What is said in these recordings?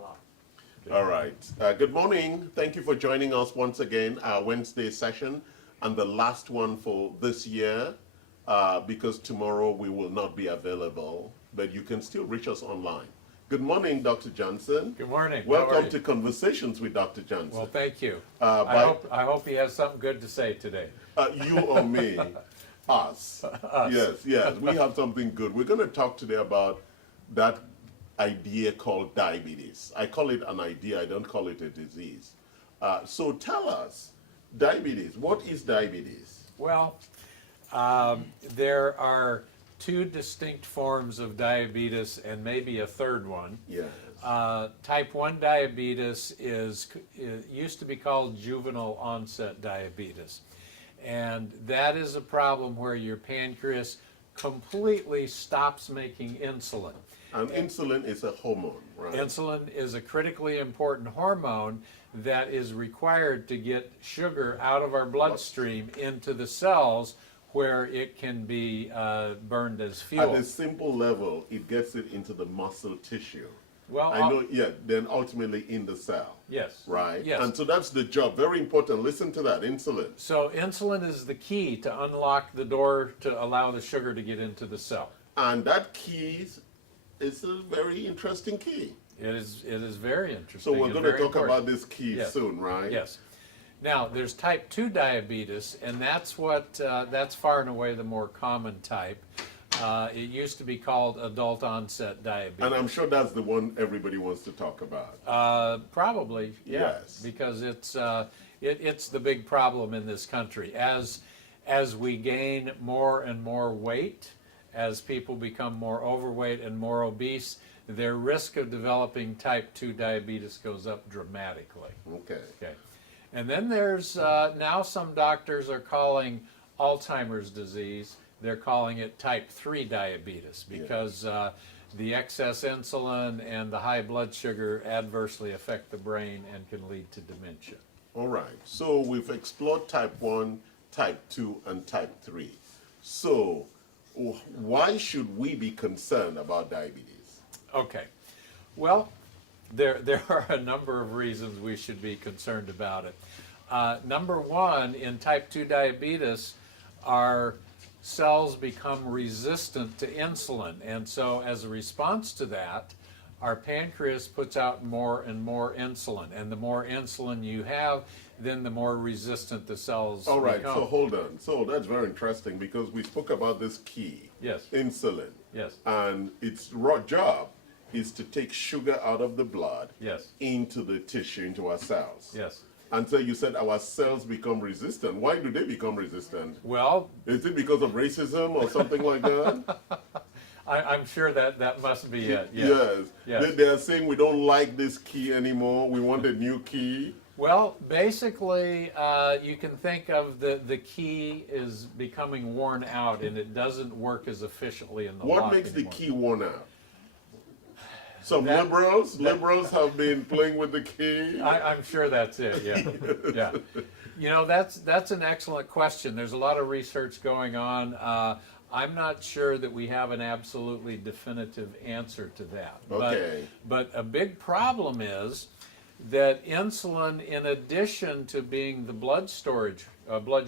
Hello. All right. Good morning. Thank you for joining us once again, our Wednesday session, and the last one for this year, because tomorrow we will not be available, but you can still reach us online. Good morning, Dr. Johnson. Good morning. Welcome to Conversations with Dr. Johnson. Well, thank you. I hope he has something good to say today. You or me? Us. Us. Yes. We have something good. We're going to talk today about that idea called diabetes. I call it an idea. I don't call it a disease. So tell us, diabetes. What is diabetes? Well, there are two distinct forms of diabetes and maybe a third one. Yes. Type 1 diabetes used to be called juvenile onset diabetes. And that is a problem where your pancreas completely stops making insulin. And insulin is a hormone, right? Insulin is a critically important hormone that is required to get sugar out of our bloodstream into the cells where it can be burned as fuel. At a simple level, it gets it into the muscle tissue. Well, I know, then ultimately in the cell. Yes. Right? Yes. And so that's the job. Very important. Listen to that, insulin. So insulin is the key to unlock the door to allow the sugar to get into the cell. And that key is a very interesting key. It is very interesting. So we're going to talk about this key Yes. soon, right? Yes. Now, there's type 2 diabetes, and that's far and away the more common type. It used to be called adult-onset diabetes. And I'm sure that's the one everybody wants to talk about. Probably, yeah, Yes. because it's the big problem in this country. As we gain more and more weight, as people become more overweight and more obese, their risk of developing type 2 diabetes goes up dramatically. Okay. Okay. And then there's, now some doctors are calling Alzheimer's disease, they're calling it type 3 diabetes because the excess insulin and the high blood sugar adversely affect the brain and can lead to dementia. All right. So we've explored type 1, type 2, and type 3. So why should we be concerned about diabetes? Okay. Well, there are a number of reasons we should be concerned about it. Number one, in type 2 diabetes, our cells become resistant to insulin. And so as a response to that, our pancreas puts out more and more insulin. And the more insulin you have, then the more resistant the cells All right, become. so hold on. So that's very interesting because we spoke about this key, Yes. insulin. Yes. And its raw job is to take sugar out of the blood Yes. into the tissue, into our cells. Yes. And so you said our cells become resistant. Why do they become resistant? Well, Is it because of racism or something like that? I'm sure that must be it. Yes. Yes. Yes. They are saying we don't like this key anymore. We want a new key. Well, basically, you can think of the key is becoming worn out and it doesn't work as efficiently in the lock What makes the anymore. key worn out? Some That- liberals have been playing with the key. I'm sure that's it, yeah. Yeah. You know, that's an excellent question. There's a lot of research going on. I'm not sure that we have an absolutely definitive answer to that. Okay. But a big problem is that insulin, in addition to being the blood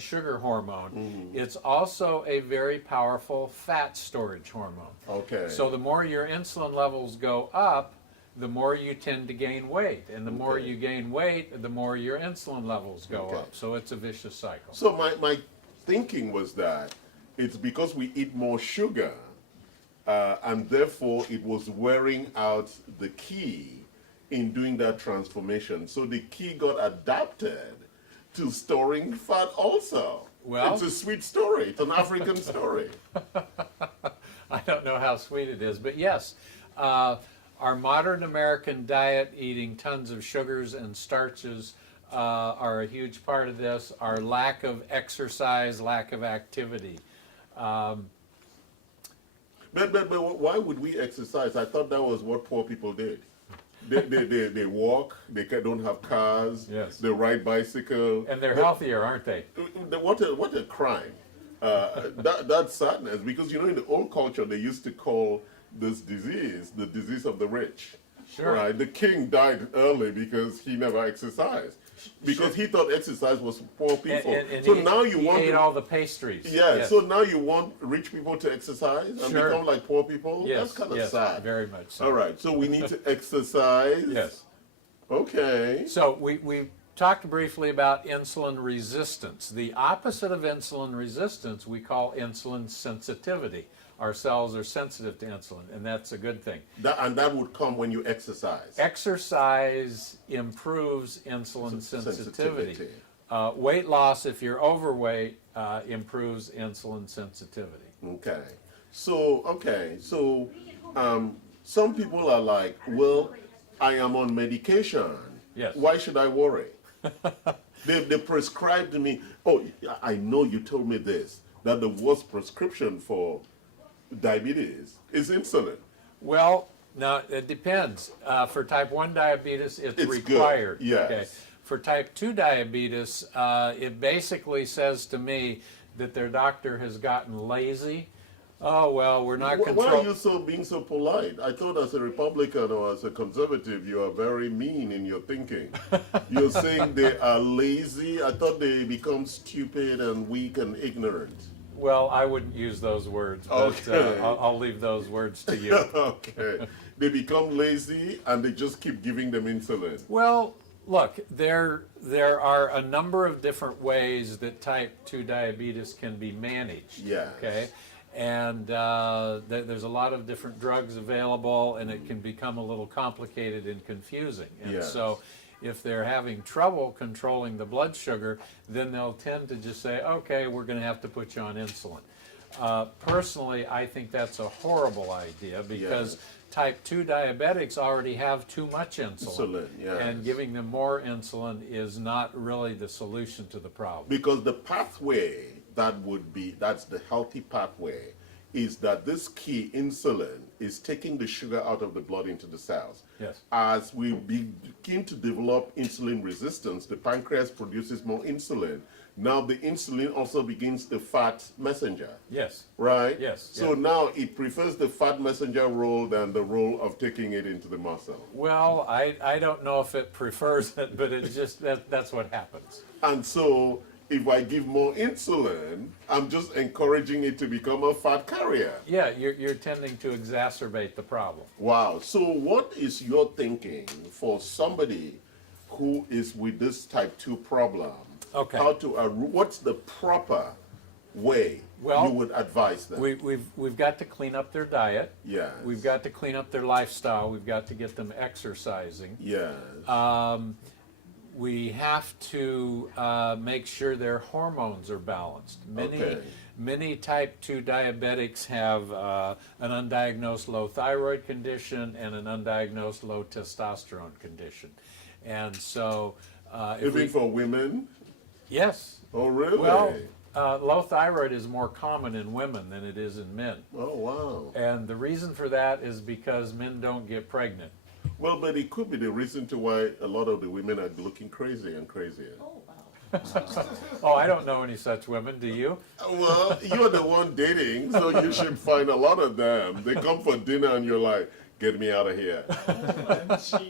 sugar hormone, it's also a very powerful fat storage hormone. Okay. So the more your insulin levels go up, the more you tend to gain weight. And the more you gain weight, the more your insulin levels go up. So it's a vicious cycle. So my thinking was that it's because we eat more sugar, and therefore it was wearing out the key in doing that transformation. So the key got adapted to storing fat also. Well, it's a sweet story. It's an African story. I don't know how sweet it is, but yes, our modern American diet, eating tons of sugars and starches, are a huge part of this. Our lack of exercise, lack of activity. But why would we exercise? I thought that was what poor people did. They walk, they don't have cars, Yes. they ride bicycle. And they're healthier, aren't they? What a crime. That's sadness, because in the old culture they used to call this disease the disease of the rich. Sure. Right? The king died early because he never exercised. Because he thought exercise was for poor people. And So he, now you he want ate to, all the pastries. yeah, Yes. so now you want rich people to exercise and Sure. become like poor people? Yes, That's kind of yes, sad. very much so. All right, so we need to exercise. Yes. Okay. So we talked briefly about insulin resistance. The opposite of insulin resistance we call insulin sensitivity. Our cells are sensitive to insulin, and that's a good thing. And that would come when you exercise. Exercise improves insulin sensitivity. Sensitivity. Weight loss, if you're overweight, improves insulin sensitivity. Okay. So some people are like, well, I am on medication. Yes. Why should I worry? They prescribed me, oh, I know you told me this, that the worst prescription for diabetes is insulin. Well, now it depends. For type 1 diabetes, it's It's required. good, yes. Okay. For type 2 diabetes, it basically says to me that their doctor has gotten lazy. Oh, well, we're not Why are controlling. you being so polite? I thought as a Republican or as a conservative, you are very mean in your thinking. You're saying they are lazy. I thought they become stupid and weak and ignorant. Well, I wouldn't use those words, but Okay. I'll leave those words to you. Okay. They become lazy and they just keep giving them insulin. Well, look, there are a number of different ways that type 2 diabetes can be managed. Yes. Okay. And there's a lot of different drugs available, and it can become a little complicated and confusing. And Yes. so if they're having trouble controlling the blood sugar, then they'll tend to just say, okay, we're going to have to put you on insulin. Personally, I think that's a horrible idea because Yes. type 2 diabetics already have too much insulin. Yes. And giving them more insulin is not really the solution to the problem. Because the pathway that's the healthy pathway, is that this key insulin is taking the sugar out of the blood into the cells. Yes. As we begin to develop insulin resistance, the pancreas produces more insulin. Now the insulin also begins the fat messenger. Yes. Right? Yes, So yes. now it prefers the fat messenger role than the role of taking it into the muscle. Well, I don't know if it prefers it, but it's just that's what happens. And so if I give more insulin, I'm just encouraging it to become a fat carrier. Yeah, you're tending to exacerbate the problem. Wow. So what is your thinking for somebody who is with this type 2 problem? Okay. What's the proper way Well, you would advise them? We've got to clean up their diet. Yes. We've got to clean up their lifestyle. We've got to get them exercising. Yes. We have to make sure their hormones are balanced. Okay. Many type 2 diabetics have an undiagnosed low thyroid condition and an undiagnosed low testosterone condition. And so Even for women? yes. Oh, really? Well, low thyroid is more common in women than it is in men. Oh, wow. And the reason for that is because men don't get pregnant. Well, but it could be the reason to why a lot of the women are looking crazy and crazier. Oh, wow. Oh, I don't know any such women, do you? Well, you're the one dating, so you should find a lot of them. They come for dinner and you're like, get me out of here.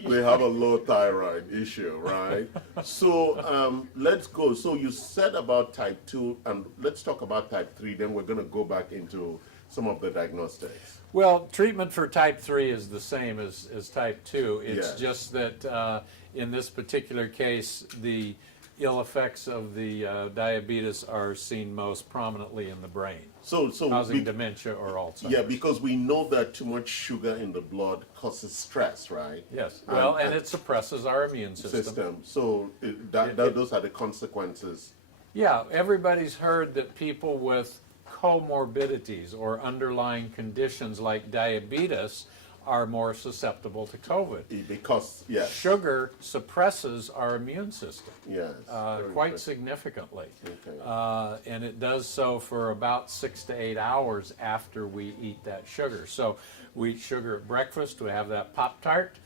They have a low thyroid issue, right? So let's go. So you said about type 2, and let's talk about type 3, then we're going to go back into some of the diagnostics. Well, treatment for type 3 is the same as type 2. It's Yes. just that in this particular case, the ill effects of the diabetes are seen most prominently in the brain, So causing dementia or Alzheimer's. yeah, because we know that too much sugar in the blood causes stress, right? Yes. Well, and it suppresses our immune system. So those are the consequences. Yeah, everybody's heard that people with comorbidities or underlying conditions like diabetes are more susceptible to COVID. Because, yes. Sugar suppresses our immune system Yes. very quite good. significantly. Okay. And it does so for about 6 to 8 hours after we eat that sugar. So we eat sugar at breakfast, we have that Pop-Tart.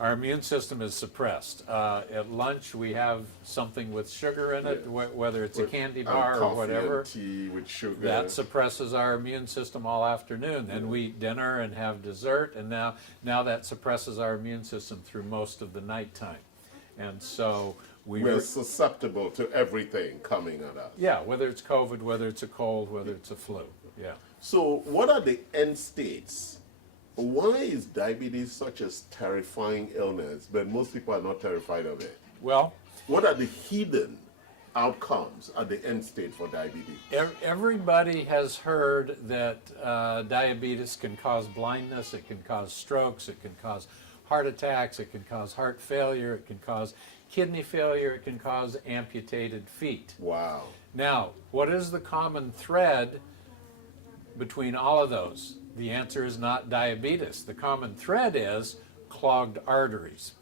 Our immune system is suppressed. At lunch, we have something with sugar in it, whether it's a candy bar or coffee whatever. and tea with sugar. That suppresses our immune system all afternoon. Then we eat dinner and have dessert, and now that suppresses our immune system through most of the nighttime. And so we're susceptible to everything coming at us. Yeah, whether it's COVID, whether it's a cold, whether it's a flu. Yeah. So what are the end states? Why is diabetes such a terrifying illness, but most people are not terrified of it? Well, what are the hidden outcomes at the end state for diabetes? Everybody has heard that diabetes can cause blindness, it can cause strokes, it can cause heart attacks, it can cause heart failure, it can cause kidney failure, it can cause amputated feet. Wow. Now, what is the common thread between all of those? The answer is not diabetes. The common thread is clogged arteries.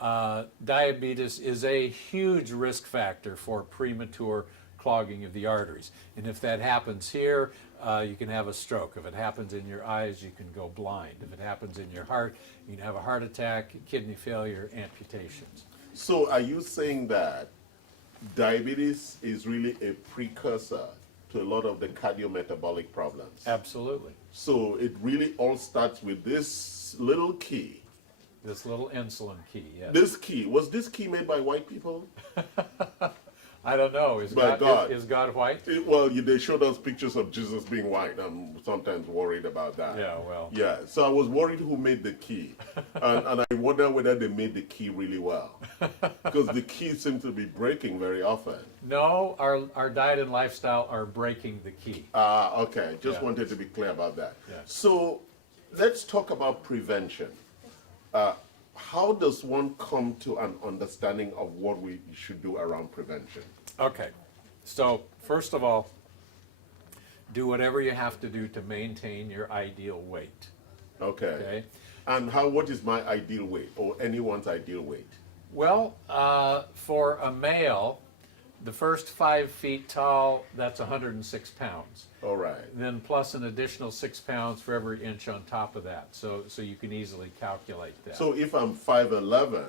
Diabetes is a huge risk factor for premature clogging of the arteries. And if that happens here, you can have a stroke. If it happens in your eyes, you can go blind. If it happens in your heart, you can have a heart attack, kidney failure, amputations. So are you saying that diabetes is really a precursor to a lot of the cardiometabolic problems? Absolutely. So it really all starts with this little key. This little insulin key, yes. This key, was this key made by white people? I don't know. Is God white? Well, they showed us pictures of Jesus being white. I'm sometimes worried about that. Yeah, well. Yeah, so I was worried who made the key. and I wonder whether they made the key really well. Because the keys seem to be breaking very often. No, our diet and lifestyle are breaking the key. Okay. Just wanted to be clear about that. Yeah. So let's talk about prevention. How does one come to an understanding of what we should do around prevention? Okay. So first of all, do whatever you have to do to maintain your ideal weight. Okay. And what is my ideal weight, or anyone's ideal weight? Well, for a male, the first 5 feet tall, that's 106 pounds. All right. Then plus an additional 6 pounds for every inch on top of that. So you can easily calculate that. So if I'm 5'11",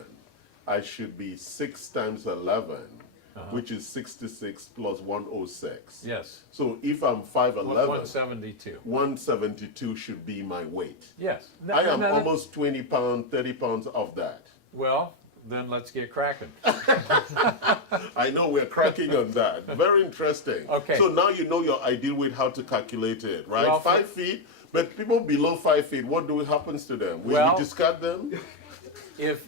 I should be 6 times 11, which is 66 plus 106. Yes. So if I'm 5'11", 172. 172 should be my weight. Yes. I am almost 20 pounds, 30 pounds of that. Well, then let's get cracking. I know we're cracking on that. Very interesting. Okay. So now you know your ideal weight, how to calculate it, right? Well, 5 feet, but people below 5 feet, what happens to them? We discard them? If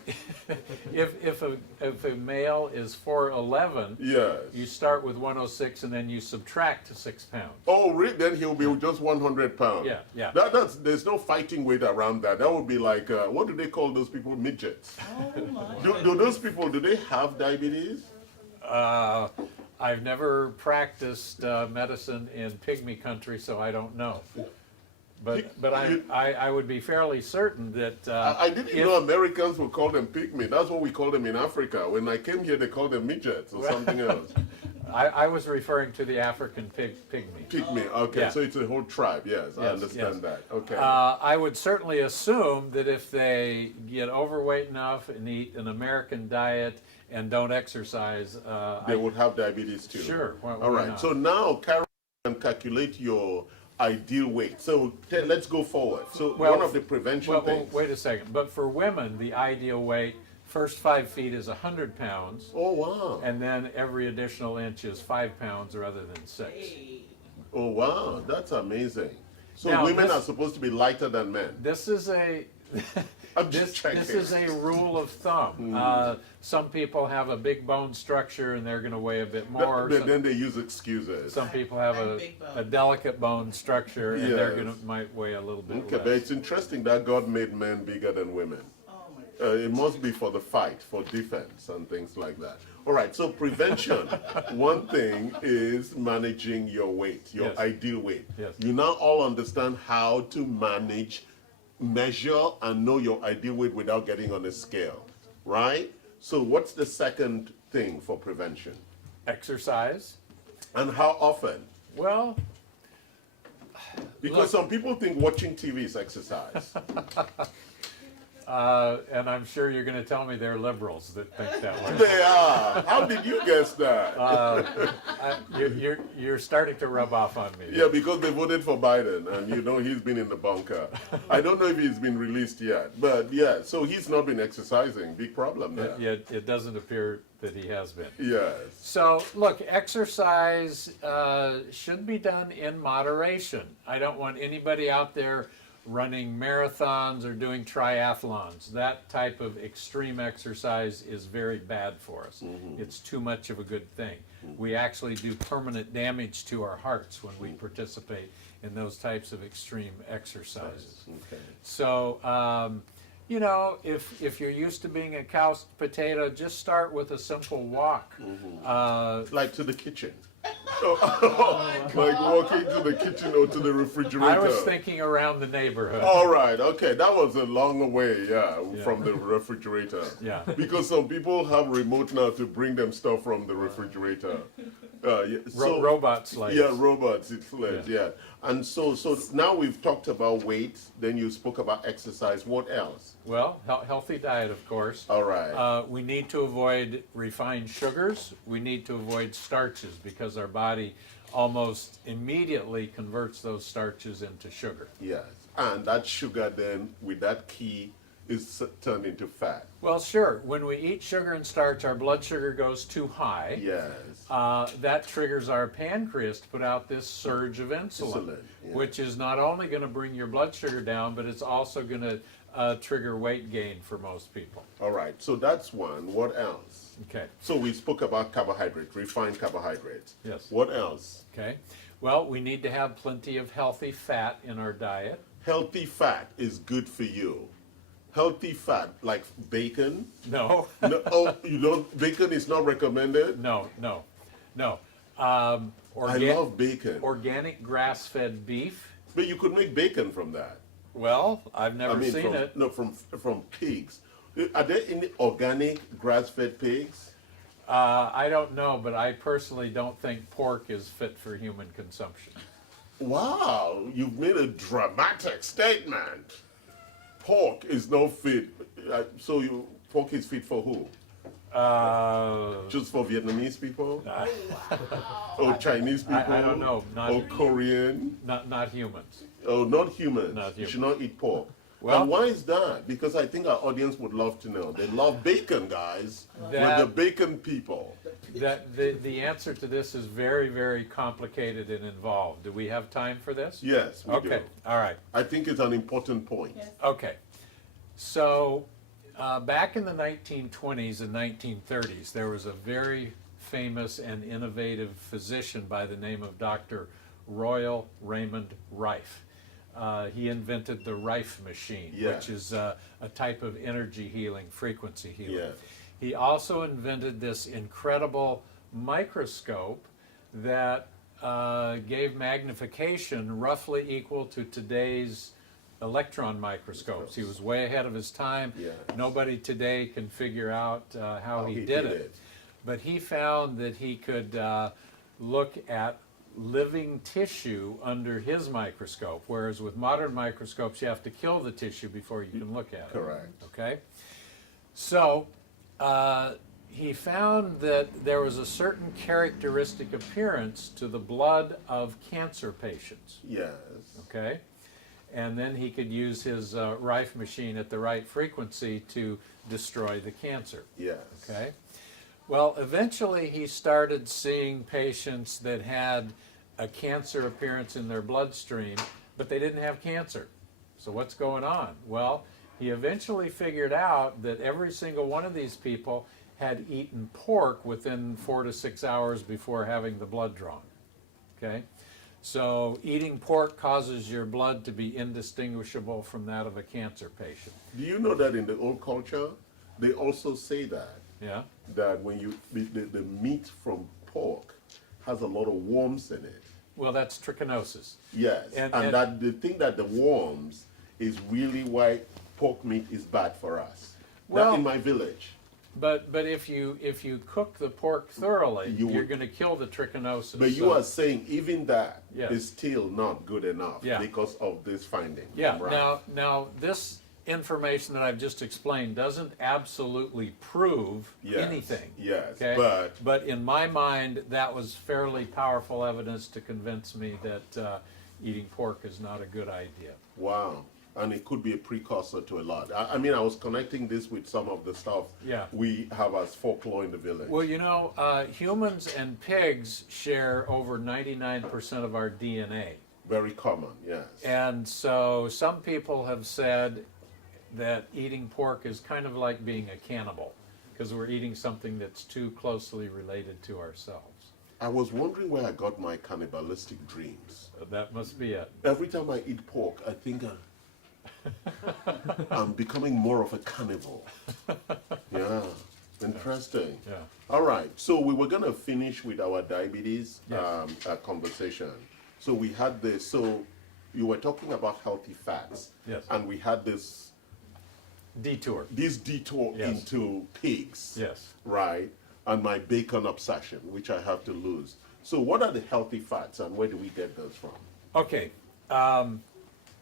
a male is 4'11", yes, you start with 106 and then you subtract 6 pounds. Oh, really? Then he'll be just 100 pounds. Yeah. There's no fighting weight around that. That would be like, what do they call those people? Midgets. Oh my. Do those people, do they have diabetes? I've never practiced medicine in pygmy country, so I don't know. But I would be fairly certain that I didn't know Americans would call them pygmy. That's what we call them in Africa. When I came here, they called them midgets or something else. I was referring to the African pygmy. Pygmy, okay. Yeah. So it's a whole tribe, yes, I understand that. Okay. I would certainly assume that if they get overweight enough and eat an American diet and don't exercise, they would have diabetes too. Sure. All right. So now, Karen, can calculate your ideal weight. So let's go forward. So one of the prevention things. Wait a second. But for women, the ideal weight, first 5 feet is 100 pounds. Oh, wow. And then every additional inch is 5 pounds rather than 6. Oh, wow. That's amazing. So Now, women are supposed to be lighter than men. This is a I'm just checking. This is a rule of thumb. Some people have a big bone structure and they're going to weigh a bit more. Then they use excuses. Some people have a delicate bone structure and they're going to might weigh a little bit Okay, less. but it's interesting that God made men bigger than women. It must be for the fight, for defense and things like that. All right, so prevention. One thing is managing your weight, your ideal weight. Yes. You now all understand how to measure and know your ideal weight without getting on a scale, right? So what's the second thing for prevention? Exercise. And how often? Well, because some people think watching TV is exercise. And I'm sure you're going to tell me they're liberals that think that way. They are. How did you guess that? You're starting to rub off on me. Yeah, because they voted for Biden, and you know he's been in the bunker. I don't know if he's been released yet, but yeah, so he's not been exercising. Big problem there. It doesn't appear that he has been. Yes. So, look, exercise should be done in moderation. I don't want anybody out there running marathons or doing triathlons. That type of extreme exercise is very bad for us. It's too much of a good thing. We actually do permanent damage to our hearts when we participate in those types of extreme exercises. Okay. So, you know, if you're used to being a couch potato, just start with a simple walk. Like to the kitchen. Like walking to the kitchen or to the refrigerator. I was thinking around the neighborhood. All right, okay, that was a long way, from the refrigerator. Yeah. Because some people have remote now to bring them stuff from the refrigerator. Robot slaves. Yeah, robots, it's slaves, yeah. And so now we've talked about weight, then you spoke about exercise. What else? Well, healthy diet, of course. All right. We need to avoid refined sugars. We need to avoid starches because our body almost immediately converts those starches into sugar. Yes. And that sugar then, with that key, is turned into fat. Well, sure. When we eat sugar and starch, our blood sugar goes too high. Yes. That triggers our pancreas to put out this surge of insulin, which is not only going to bring your blood sugar down, but it's also going to trigger weight gain for most people. All right. So that's one. What else? Okay. So we spoke about carbohydrates, refined carbohydrates. Yes. What else? Okay. Well, we need to have plenty of healthy fat in our diet. Healthy fat is good for you. Healthy fat, like bacon? No. No, oh, you don't, bacon is not recommended? No. I love bacon. Organic grass-fed beef. But you could make bacon from that. Well, I've never seen from, it. No, from pigs. Are there any organic grass-fed pigs? I don't know, but I personally don't think pork is fit for human consumption. Wow, you've made a dramatic statement. Pork is not fit. Pork is fit for who? Just for Vietnamese people? Or Chinese people? I don't know. Or Korean? Not humans. Oh, not humans. Not You humans. should not eat pork. Well- And why is that? Because I think our audience would love to know. They love bacon, guys. That- We're the bacon people. The answer to this is very, very complicated and involved. Do we have time for this? Yes, we do. Okay, all right. I think it's an important point. Okay. So, back in the 1920s and 1930s, there was a very famous and innovative physician by the name of Dr. Royal Raymond Rife. He invented the Rife machine, Yeah. which is a type of energy healing, frequency healing. Yeah. He also invented this incredible microscope that gave magnification roughly equal to today's electron microscopes. He was way ahead of his time. Yeah. Nobody today can figure out how he did it. But he found that he could look at living tissue under his microscope, whereas with modern microscopes you have to kill the tissue before you can look at it. Correct. Okay? So he found that there was a certain characteristic appearance to the blood of cancer patients. Yes. Okay? And then he could use his Rife machine at the right frequency to destroy the cancer. Yes. Okay? Well, eventually he started seeing patients that had a cancer appearance in their bloodstream, but they didn't have cancer. So what's going on? Well, he eventually figured out that every single one of these people had eaten pork within 4 to 6 hours before having the blood drawn. Okay? So eating pork causes your blood to be indistinguishable from that of a cancer patient. Do you know that in the old culture, they also say that? Yeah? That when you the meat from pork has a lot of worms in it. Well, that's trichinosis. Yes, and that the thing that the worms is really why pork meat is bad for us. Well- That in my village. But if you cook the pork thoroughly, You you're would- going to kill the trichinosis. But you So- are saying even that is Yes. still not good enough Yeah. because of this finding. Yeah. Right. Now this information that I've just explained doesn't absolutely prove Yes, anything. yes, Okay? but in my mind, that was fairly powerful evidence to convince me that eating pork is not a good idea. wow. And it could be a precursor to a lot. I mean, I was connecting this with some of the stuff Yeah. we have as folklore in the village. Well, you know, humans and pigs share over 99% of our DNA. Very common, yes. And so some people have said that eating pork is kind of like being a cannibal because we're eating something that's too closely related to ourselves. I was wondering where I got my cannibalistic dreams. That must be it. Every time I eat pork, I think I'm becoming more of a cannibal. Yeah, interesting. Yeah. All right, so we were going to finish with our diabetes Yes. conversation. So we had this, so you were talking about healthy fats. Yes. And we had this Detour. detour Yes. into pigs. Yes. Right? And my bacon obsession, which I have to lose. So what are the healthy fats and where do we get those from? Okay.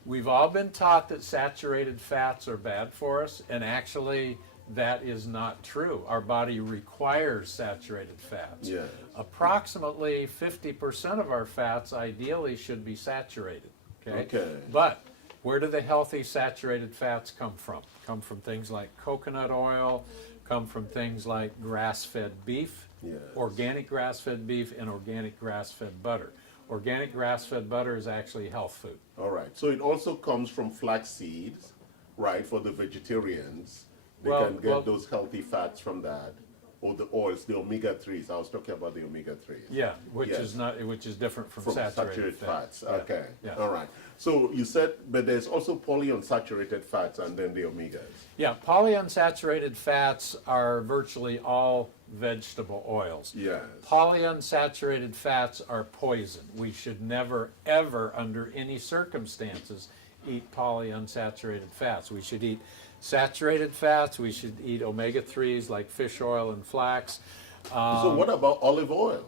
We've all been taught that saturated fats are bad for us, and actually that is not true. Our body requires saturated fats. Yes. Approximately 50% of our fats ideally should be saturated. Okay. But where do the healthy saturated fats come from? Come from things like coconut oil, come from things like grass-fed beef, Yes. organic grass-fed beef, and organic grass-fed butter. Organic grass-fed butter is actually health food. All right. So it also comes from flax seeds, right, for the vegetarians. They Well- can get well- those healthy fats from that. Or the oils, the omega-3s. I was talking about the omega-3s. Yeah, which Yes. is not, which is different from From saturated fats. Yeah, Okay. yeah. All right. So you said, but there's also polyunsaturated fats and then the omegas. Yeah, polyunsaturated fats are virtually all vegetable oils. Yes. Polyunsaturated fats are poison. We should never, ever, under any circumstances, eat polyunsaturated fats. We should eat saturated fats. We should eat omega-3s like fish oil and flax. So what about olive oil?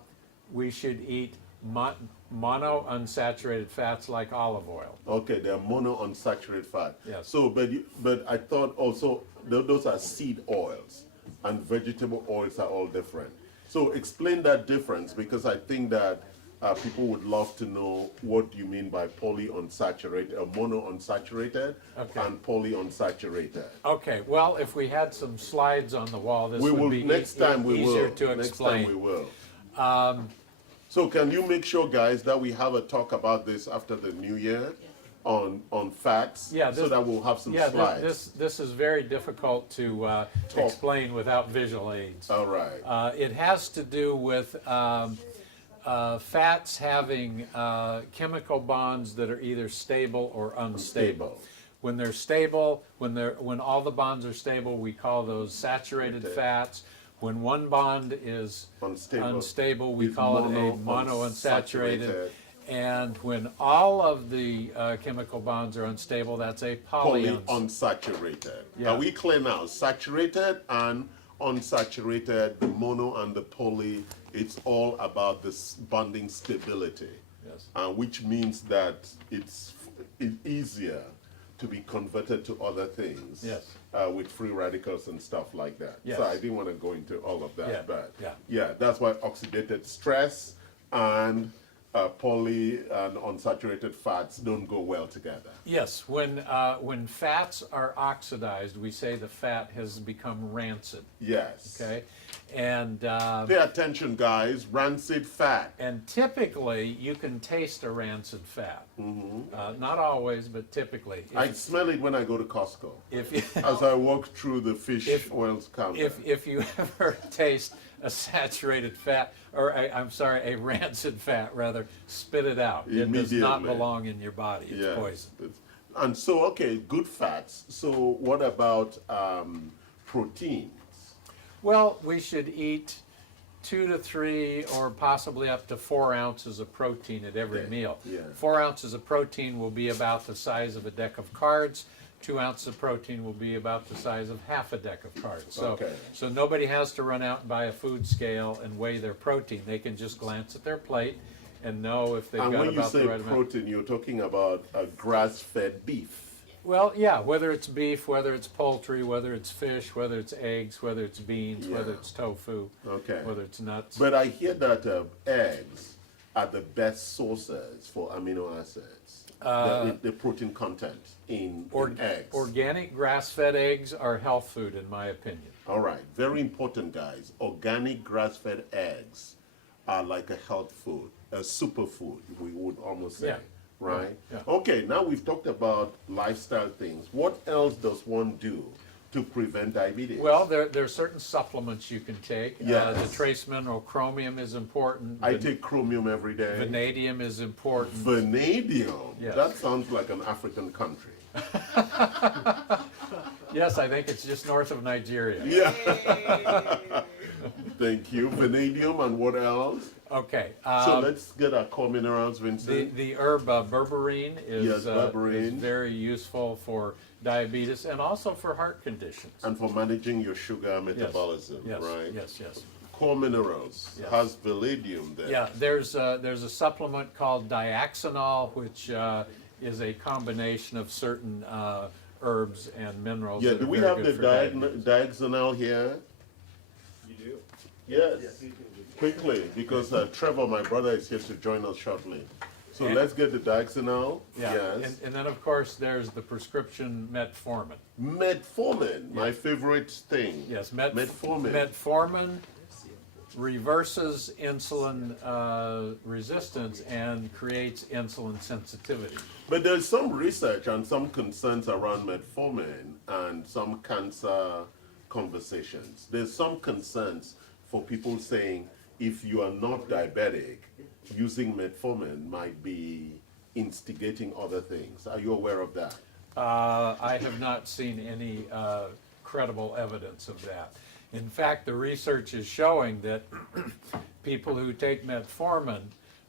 We should eat monounsaturated fats like olive oil. Okay, they're monounsaturated fat. Yes. So, but I thought also those are seed oils, and vegetable oils are all different. So explain that difference, because I think that people would love to know what you mean by polyunsaturated, monounsaturated, Okay. and polyunsaturated. Okay, well, if we had some slides on the wall, this We would will be next time. We easier will to next time. We explain. will. So can you make sure, guys, that we have a talk about this after the new year on fats, Yeah, so that we'll have some Yeah, slides. this is very difficult to explain without visual aids. All right. It has to do with fats having chemical bonds that are either stable or unstable. Unstable. When they're stable, when all the bonds are stable, we call those saturated Okay. fats. When one bond is unstable, we It's call it a monounsaturated. And when all of the chemical bonds are unstable, that's a Polyunsaturated. Yeah. Are we clear now? Saturated and unsaturated, the mono and the poly, it's all about this bonding stability. Yes. Which means that it's easier to be converted to other things. Yes. With free radicals and stuff like that. Yes. So I didn't want to go into all of that, Yeah, but yeah. that's why oxidated stress and poly and unsaturated fats don't go well together. Yes, when fats are oxidized, we say the fat has become rancid. Yes. Okay, and Pay attention, guys. Rancid fat. and typically you can taste a rancid fat. Not always, but typically. I smell it when I go to Costco. If you, As I walk through the fish oils counter. if you ever taste a saturated fat, or a rancid fat rather, spit it out. It does not Immediately. belong in your body. It's Yes. poison. And so, okay, good fats. So what about proteins? Well, we should eat 2 to 3 or possibly up to 4 ounces of protein at every Okay, meal. yeah. 4 ounces of protein will be about the size of a deck of cards. 2 ounces of protein will be about the size of half a deck of cards. So, Okay. so nobody has to run out and buy a food scale and weigh their protein. They can just glance at their plate and know if they've And got when you about say the right amount. protein, you're talking about a grass-fed beef. Well, yeah, whether it's beef, whether it's poultry, whether it's fish, whether it's eggs, whether it's beans, Yeah. whether it's tofu, Okay. whether it's nuts. But I hear that eggs are the best sources for amino acids, the protein content in eggs. Organic grass-fed eggs are health food, in my opinion. All right, very important, guys. Organic grass-fed eggs are like a health food, a superfood, we would almost say, Yeah. right? Yeah. Okay, now we've talked about lifestyle things. What else does one do to prevent diabetes? Well, there are certain supplements you can take. Yes. The trace mineral chromium is important. I take chromium every day. Vanadium is important. Vanadium? Yes. That sounds like an African country. Yes, I think it's just north of Nigeria. Yeah. Thank you. Vanadium and what else? Okay. So let's get our core minerals, Vincent. The herb berberine Yes, is berberine. very useful for diabetes and also for heart conditions. And for managing your sugar metabolism, Yes, right? yes, yes. Core minerals Yes. has vanadium there. Yeah, there's a supplement called Diaxinol, which is a combination of certain herbs and minerals. Yeah, that do are we very have good the for diabetes. Diaxinol here? You do? Yes. Quickly, because Trevor, my brother, is here to join us shortly. So And- let's get the Diaxinol. Yeah, Yes. and then of course there's the prescription metformin. Metformin, my favorite thing. Yes, Metformin. Metformin reverses insulin resistance and creates insulin sensitivity. But there's some research and some concerns around metformin and some cancer conversations. There's some concerns for people saying if you are not diabetic, using metformin might be instigating other things. Are you aware of that? I have not seen any credible evidence of that. In fact, the research is showing that people who take metformin,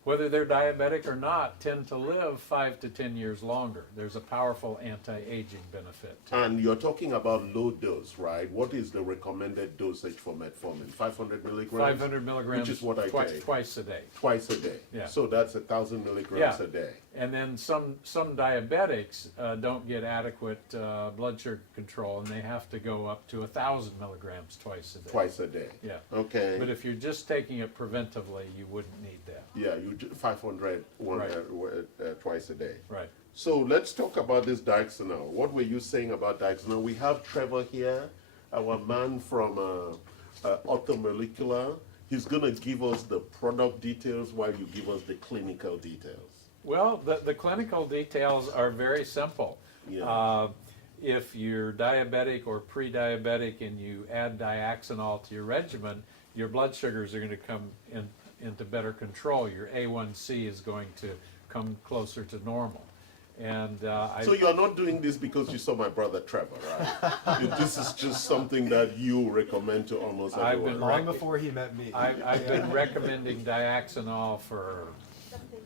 whether they're diabetic or not, tend to live 5 to 10 years longer. There's a powerful anti-aging benefit. And you're talking about low dose, right? What is the recommended dosage for metformin? 500 milligrams? 500 milligrams Which is what I take. twice a day. Twice a day. Yeah. So that's 1,000 milligrams Yeah. a day. And then some diabetics don't get adequate blood sugar control, and they have to go up to 1,000 milligrams twice a day. Twice a day. Yeah. Okay. But if you're just taking it preventively, you wouldn't need that. Yeah, 500 Right. twice a day. Right. So let's talk about this Diaxinol. What were you saying about Diaxinol? We have Trevor here, our man from Orthomolecular. He's going to give us the product details while you give us the clinical details. Well, the clinical details are very simple. Yeah. If you're diabetic or pre-diabetic and you add Diaxinol to your regimen, your blood sugars are going to come into better control. Your A1c is going to come closer to normal. And So you're not doing this because you saw my brother Trevor, right? This is just something that you recommend to almost I've everyone. been Long before he met me. I've been recommending Diaxinol for,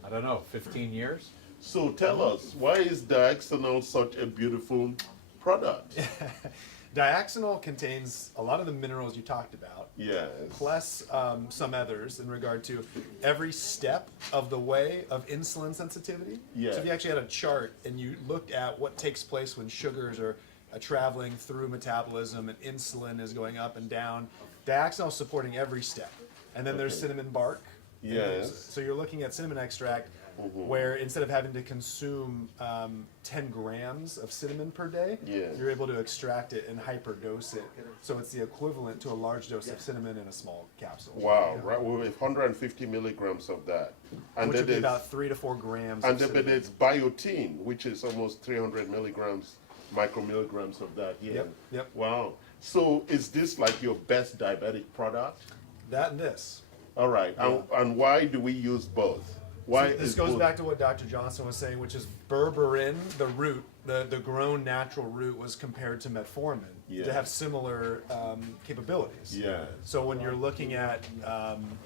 I don't know, 15 years. So tell us, why is Diaxinol such a beautiful product? Diaxinol contains a lot of the minerals you talked about, Yes. plus some others in regard to every step of the way of insulin sensitivity. Yeah. So if you actually had a chart and you looked at what takes place when sugars are traveling through metabolism and insulin is going up and down, Diaxinol is supporting every step. And then there's Okay. cinnamon bark. Yes. So you're looking at cinnamon extract where instead of having to consume 10 grams of cinnamon per day, Yeah. you're able to extract it and hyperdose it. So it's the equivalent to a large dose of cinnamon in a small capsule. Wow, right? With 150 milligrams of that. And Which then would be there's, about 3 to 4 grams and of then cinnamon. there's biotin, which is almost 300 milligrams, micromilligrams of that here. Yep, yep. Wow. So is this like your best diabetic product? That and this. All right. And why do we use both? Why This is goes both- back to what Dr. Johnson was saying, which is berberine, the root, the grown natural root, was compared to metformin Yes. to have similar capabilities. Yes. So when you're looking at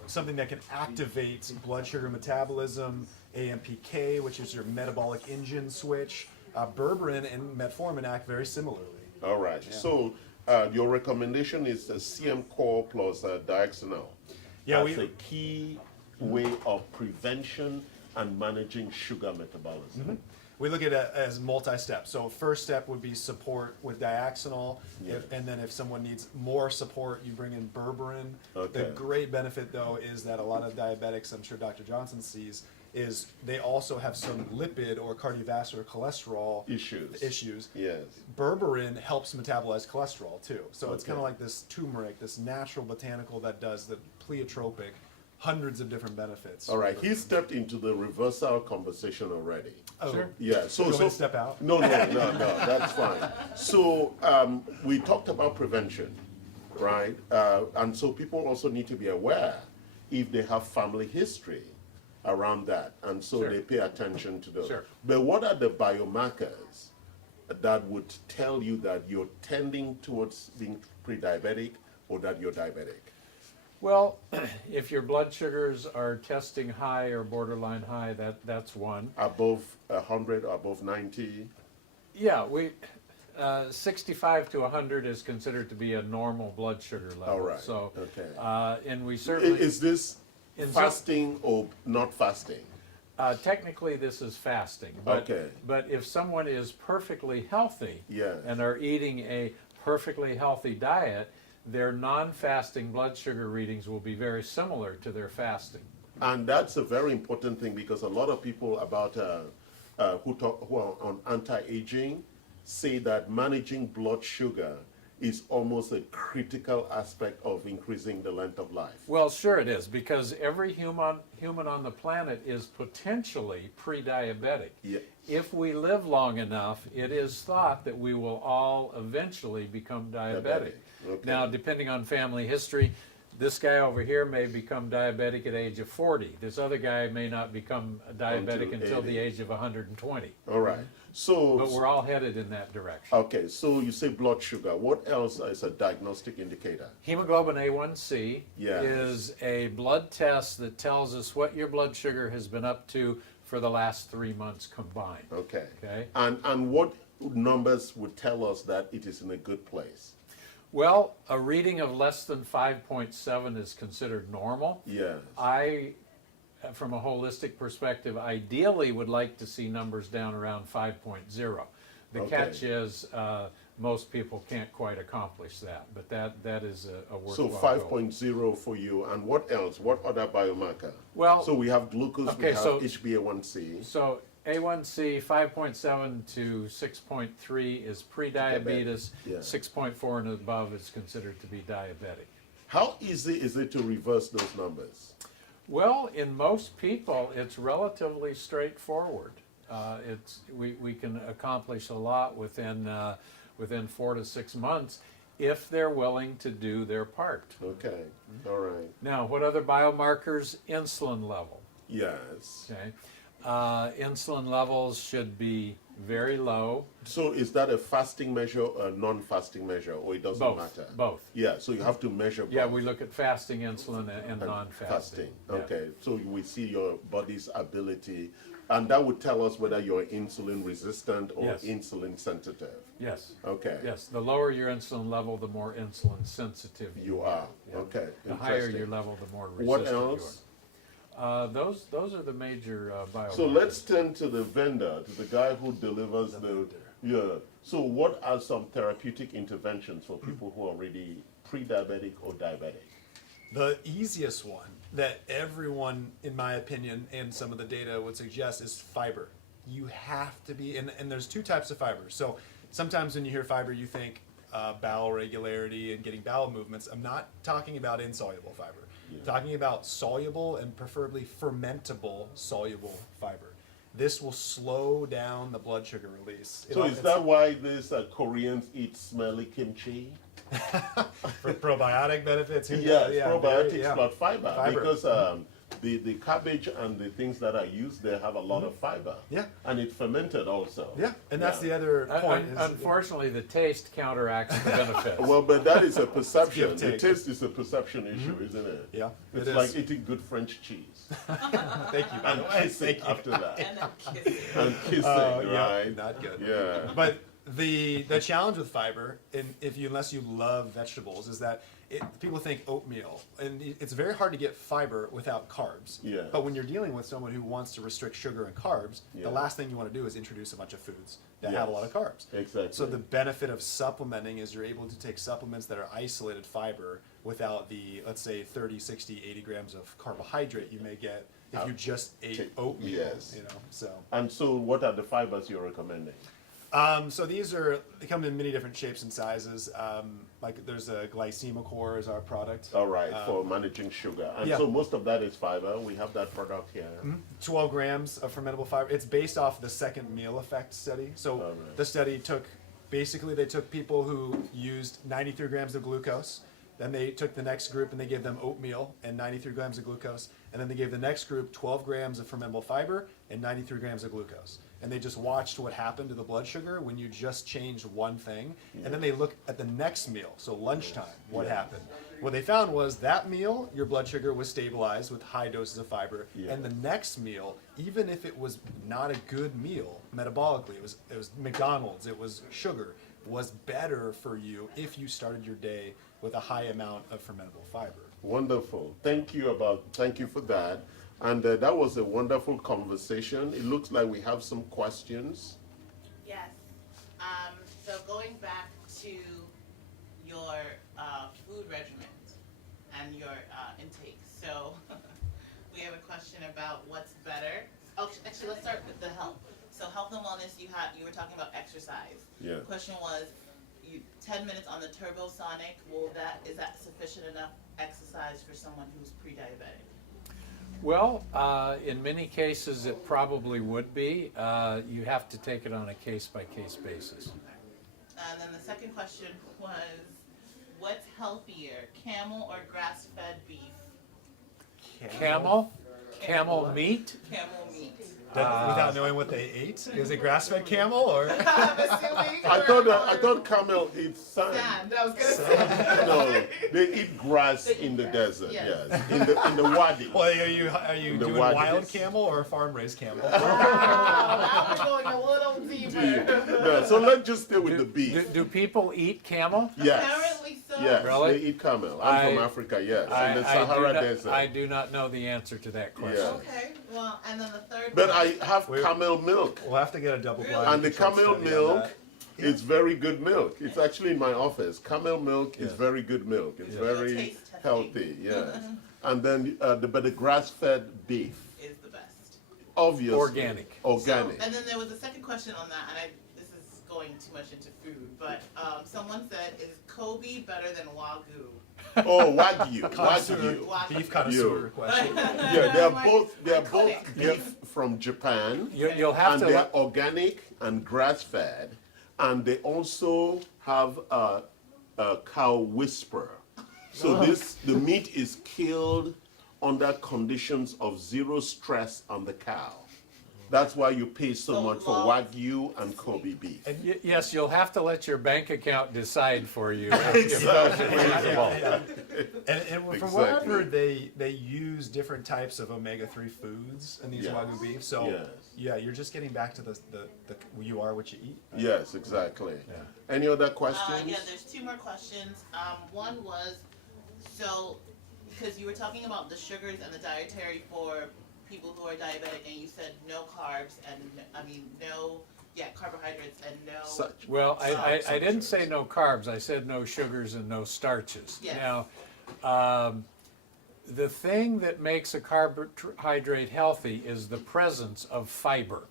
something that can activate blood sugar metabolism, AMPK, which is your metabolic engine switch, berberine and metformin act very similarly. All right. So your recommendation is a CM Core plus Diaxinol. Yeah, as a key way of prevention and managing sugar metabolism. We look at it as multi-step. So first step would be support with Diaxinol, Yeah. and then if someone needs more support, you bring in berberine. Okay. The great benefit though is that a lot of diabetics, I'm sure Dr. Johnson sees, is they also have some lipid or cardiovascular cholesterol issues. Yes. Berberine helps metabolize cholesterol too. So it's Okay. kind of like this turmeric, this natural botanical that does the pleiotropic, hundreds of different benefits. All right. He stepped into the reversal conversation already. Oh, Sure. Yeah. So, You want me to step out? No, that's fine. So we talked about prevention, right? And so people also need to be aware if they have family history around that, and so Sure. they pay attention to those. Sure. But what are the biomarkers that would tell you that you're tending towards being pre-diabetic or that you're diabetic? Well, if your blood sugars are testing high or borderline high, that's one. Above 100 or above 90? Yeah, 65 to 100 is considered to be a normal blood sugar level. All right. So, Okay. and we certainly Is this In fasting or not fasting? technically this is fasting. But, Okay. But if someone is perfectly healthy Yes. and are eating a perfectly healthy diet, their non-fasting blood sugar readings will be very similar to their fasting. And that's a very important thing because a lot of people about who are on anti-aging say that managing blood sugar is almost a critical aspect of increasing the length of life. Well, sure it is, because every human on the planet is potentially pre-diabetic. Yeah. If we live long enough, it is thought that we will all eventually become diabetic. Okay. Now, depending on family history, this guy over here may become diabetic at age of 40. This other guy may not become diabetic until the 80. age of 120. All right. So, But we're all headed in that direction. okay, so you say blood sugar. What else is a diagnostic indicator? Hemoglobin A1c Yes. is a blood test that tells us what your blood sugar has been up to for the last 3 months combined. Okay. Okay. And what numbers would tell us that it is in a good place? Well, a reading of less than 5.7 is considered normal. Yes. I, from a holistic perspective, ideally would like to see numbers down around 5.0. The Okay. catch is most people can't quite accomplish that, but that is a worthwhile So goal. 5.0 for you, and what else? What other biomarker? Well, So we have glucose, we okay, have so- HbA1c. So A1c 5.7 to 6.3 is pre-diabetes. Yeah. 6.4 and above is considered to be diabetic. How easy is it to reverse those numbers? Well, in most people, it's relatively straightforward. We can accomplish a lot within 4 to 6 months if they're willing to do their part. Okay, all right. Now, what other biomarkers? Insulin level. Yes. Okay, insulin levels should be very low. So is that a fasting measure or a non-fasting measure, or it doesn't Both. matter? Both. Yeah, so you have to measure both. Yeah, we look at fasting insulin and And non-fasting. Yeah. Okay, so we see your body's ability, and that would tell us whether you're insulin resistant or Yes. insulin sensitive. Yes. Okay. Yes. The lower your insulin level, the more insulin sensitive You are. Yeah. Okay. The higher Interesting. your level, the more resistant What you else? are. Those are the major biomarkers. So let's turn to the vendor, to the guy who delivers the. Yeah. So what are some therapeutic interventions for people who are already pre-diabetic or diabetic? The easiest one that everyone, in my opinion, and some of the data would suggest is fiber. You have to be, and there's two types of fiber. So sometimes when you hear fiber, you think bowel regularity and getting bowel movements. I'm not talking about insoluble fiber. I'm talking about soluble and preferably fermentable soluble fiber. This will slow down the blood sugar release. So is that why these Koreans eat smelly kimchi? for probiotic benefits? Who Yeah, knows? probiotics, yeah. but fiber. Fiber. Because the cabbage and the things that are used, they have a lot of fiber. Yeah. And it fermented also. Yeah, and that's the other point. is- Unfortunately, the taste counteracts the benefits. Well, but that is a perception. It's The give, take. taste is a perception issue, isn't it? Yeah, It's it like is. eating good French cheese. Thank you. And icing after that. And then kissing. And kissing, Yeah, right? not good. Yeah. But The challenge with fiber, and unless you love vegetables, is that people think oatmeal, and it's very hard to get fiber without carbs. Yeah. But when you're dealing with someone who wants to restrict sugar and carbs, Yeah. the last thing you want to do is introduce a bunch of foods that have a lot of carbs. Exactly. So the benefit of supplementing is you're able to take supplements that are isolated fiber without the, let's say, 30, 60, 80 grams of carbohydrate you may get if you just ate oatmeal. Yes. You know, so. And so what are the fibers you're recommending? So they come in many different shapes and sizes. Like there's a Glycemicore is our product. All right, for managing sugar. And yeah. so most of that is fiber. We have that product here. 12 grams of fermentable fiber. It's based off the second meal effect study. So right. the study they took people who used 93 grams of glucose. Then they took the next group and they gave them oatmeal and 93 grams of glucose. And then they gave the next group 12 grams of fermentable fiber and 93 grams of glucose. And they just watched what happened to the blood sugar when you just changed one thing. And then they looked at the next meal, so lunchtime, what happened. What they found was that meal, your blood sugar was stabilized with high doses of fiber. Yeah. And the next meal, even if it was not a good meal metabolically, it was McDonald's, it was sugar, was better for you if you started your day with a high amount of fermentable fiber. Wonderful. Thank you for that. And that was a wonderful conversation. It looks like we have some questions. Yes. So going back to your food regimen and your intake. So we have a question about what's better. Oh, actually, let's start with the health. So health and wellness, you were talking about exercise. Yeah. The question was, 10 minutes on the turbosonic, is that sufficient enough exercise for someone who's pre-diabetic? Well, in many cases, it probably would be. You have to take it on a case-by-case basis. And then the second question was, what's healthier, camel or grass-fed beef? Camel meat. Camel meat. Without knowing what they ate? Is it grass-fed camel or? I'm assuming. I thought camel eats sand. Sand. I was gonna say. No, they eat grass in the desert. yes. Yes, in the wadi. Well, are you The doing wadis. wild camel or farm-raised camel? Wow, now we're going a little deeper. No, so let's just stay with the beef. Do people eat camel? Yes. Apparently so. Yes, Really? they eat camel. I'm from Africa. Yes, in the Sahara Desert. I do not know the answer to that question. Yeah. Okay. Well, and then the third But one. I have camel milk. We'll have to get a double blind. And the controlled camel study on milk that. is very good milk. It's actually in my office. Camel milk is very good milk. It's very Taste testing. healthy. Yes. And then but the grass-fed beef, is the best. obviously Organic. Organic. And then there was a second question on that, and this is going too much into food, but someone said, is Kobe better than Wagyu? Oh, Wagyu. Connoisseur, Wagyu. beef connoisseur question. Yeah, they are both Iconic. beef from Japan. You'll have And to. they're organic and grass-fed, and they also have a cow whisperer. So the meat is killed under conditions of zero stress on the cow. That's why you pay so much for Wagyu and Kobe beef. Yes, you'll have to let your bank account decide for you if those are reasonable. And from what I've Exactly. heard, they use different types of omega-3 foods in these Yes. Wagyu beef. So Yes. yeah, you're just getting back to the you are what you eat. Yes, exactly. Any other questions? Yeah, there's two more questions. One was, so, because you were talking about the sugars and the dietary for people who are diabetic, and you said no carbs and, carbohydrates and no. Such. Well, I didn't say no carbs. I said no sugars and no starches. Yes. Now, the thing that makes a carbohydrate healthy is the presence of fiber,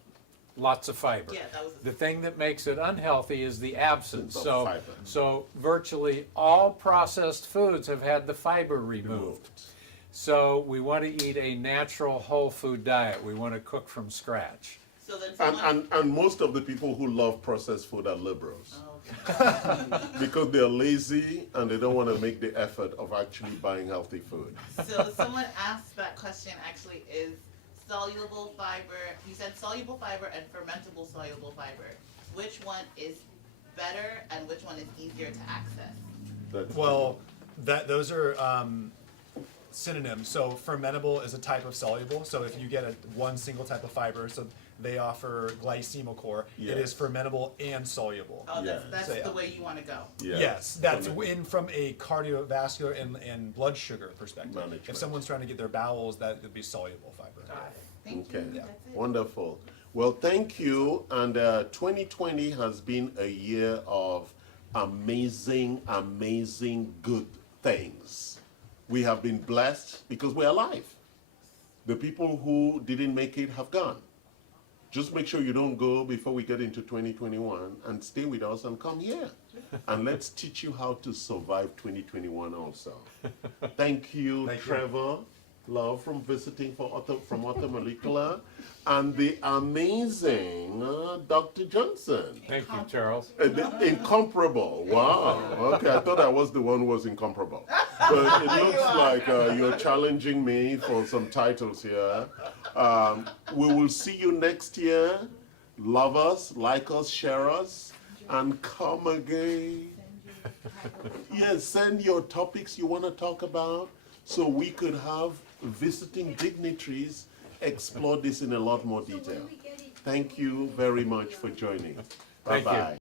lots of fiber. Yeah, that was The thing that makes it unhealthy is the absence. Of So, fiber. so virtually all processed foods have had the fiber removed. So we want to eat a natural whole food diet. We want to cook from scratch. So then someone. And most of the people who love processed food are liberals. Oh, okay. Because they're lazy and they don't want to make the effort of actually buying healthy food. So someone asked that question actually is soluble fiber. You said soluble fiber and fermentable soluble fiber. Which one is better and which one is easier to access? That's Well, those are synonyms. So fermentable is a type of soluble. So if you get one single type of fiber, so they offer glycemocor. Yes. It is fermentable and soluble. Oh, Yeah. that's So, yeah. the way you want to go. Yes, that's Fermented. from a cardiovascular and blood sugar perspective. Management. If someone's trying to get their bowels, that would be soluble fiber. Got it. Thank Okay, you. That's it. wonderful. Well, thank you. And 2020 has been a year of amazing, amazing good things. We have been blessed because we're alive. The people who didn't make it have gone. Just make sure you don't go before we get into 2021 and stay with us and come here. And let's teach you how to survive 2021 also. Thank you, Thank you. Trevor. Love from visiting from Molecular, and the amazing Dr. Johnson. Thank you, Charles. Incomparable. Wow. Okay, I thought I was the one who was incomparable. But it looks like you're challenging me for some titles here. We will see you next year. Love us, like us, share us, and come again. Yes, send your topics you want to talk about so we could have visiting dignitaries explore this in a lot more detail. Thank you very much for joining. Thank you. Bye-bye.